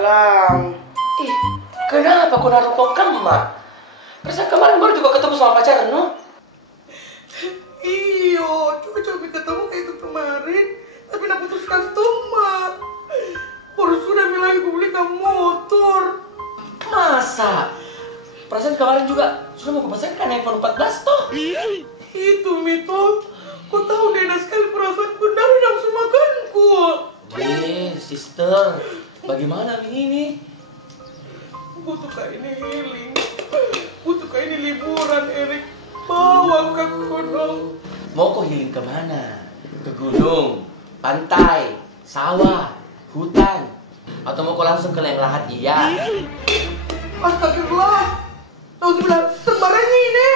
Waalaikumsalam. Ih, kenapa kau naruh kok kemak? Perasaan kemarin baru juga ketemu sama pacar, no? Iyo, coba ketemu kayak itu kemarin, tapi nak putuskan tomat. Baru sudah bilang aku belikan motor. Masa? Perasaan kemarin juga sudah mau kupesankan iPhone 14 toh? Itu Mito, kau tahu deh sekali perasaanku dari nafsu makanku. Sister, bagaimana ini? Butuhkah ini healing? Butuhkah ini liburan, Erik? Bawa ke gunung. Mau kau healing kemana? Ke gunung, pantai, sawah, hutan, atau mau kau langsung ke Leng Lahat? Iya. Astagfirullah. Nauzubillah, sembarangnya ini.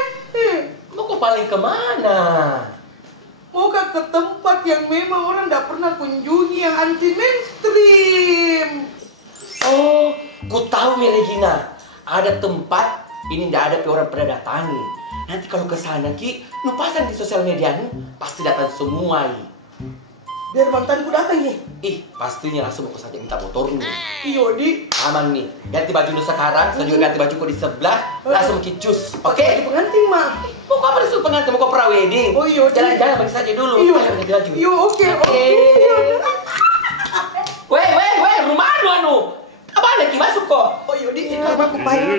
Mau kau paling kemana? Moga ke tempat yang memang orang tidak pernah kunjungi, yang anti mainstream. Oh, ku tahu nih Regina. Ada tempat ini tidak ada orang pernah datangi. Nanti kalau ke sana Ki, lu pasang di sosial media nu, pasti datang semua. Biar mantanku datang nih. Ih, pastinya langsung aku saja minta motormu. Iyo di. Aman nih. Ganti baju lu sekarang, saya juga ganti bajuku di sebelah, langsung kicus. Oke? Pakai pengantin mah. Mau kau apa disuruh pengantin? Mau kau pra-wedding? Oh iya. Jalan-jalan bagi saja dulu. Iyo. Ayo ganti baju. Iyo, oke. Weh, rumah anu. Apa ada Ki masuk kok? Oh iya di, itu aku pahit.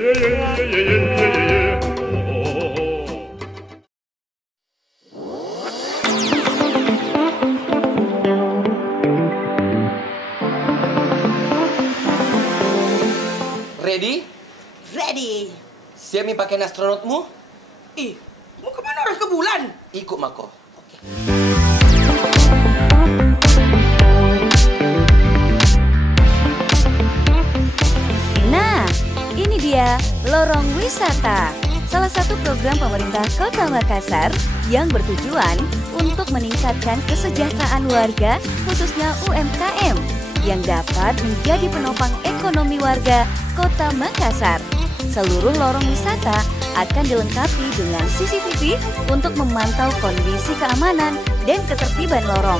Ready? Ready. Siap nih pakai astronautmu? Ih, mau kemana orang ke bulan? Ikut Mako. Oke. Nah, ini dia Lorong Wisata, salah satu program pemerintah Kota Makassar yang bertujuan untuk meningkatkan kesejahteraan warga, khususnya UMKM, yang dapat menjadi penopang ekonomi warga Kota Makassar. Seluruh lorong wisata akan dilengkapi dengan CCTV untuk memantau kondisi keamanan dan ketertiban lorong.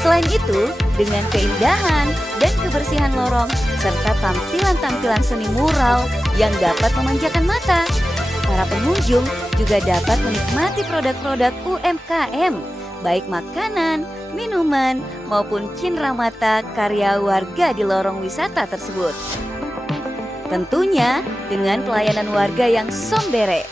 Selain itu, dengan keindahan dan kebersihan lorong, serta tampilan-tampilan seni mural yang dapat memanjakan mata, para pengunjung juga dapat menikmati produk-produk UMKM, baik makanan, minuman, maupun cenderamata karya warga di lorong wisata tersebut. Tentunya dengan pelayanan warga yang sombere.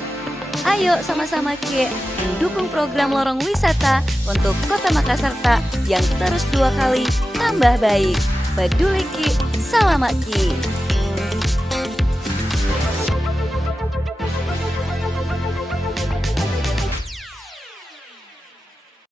Ayo sama-sama Ki mendukung program lorong wisata untuk Kota Makassar yang terus 2 kali tambah baik. Peduli Ki, Salamat Ki.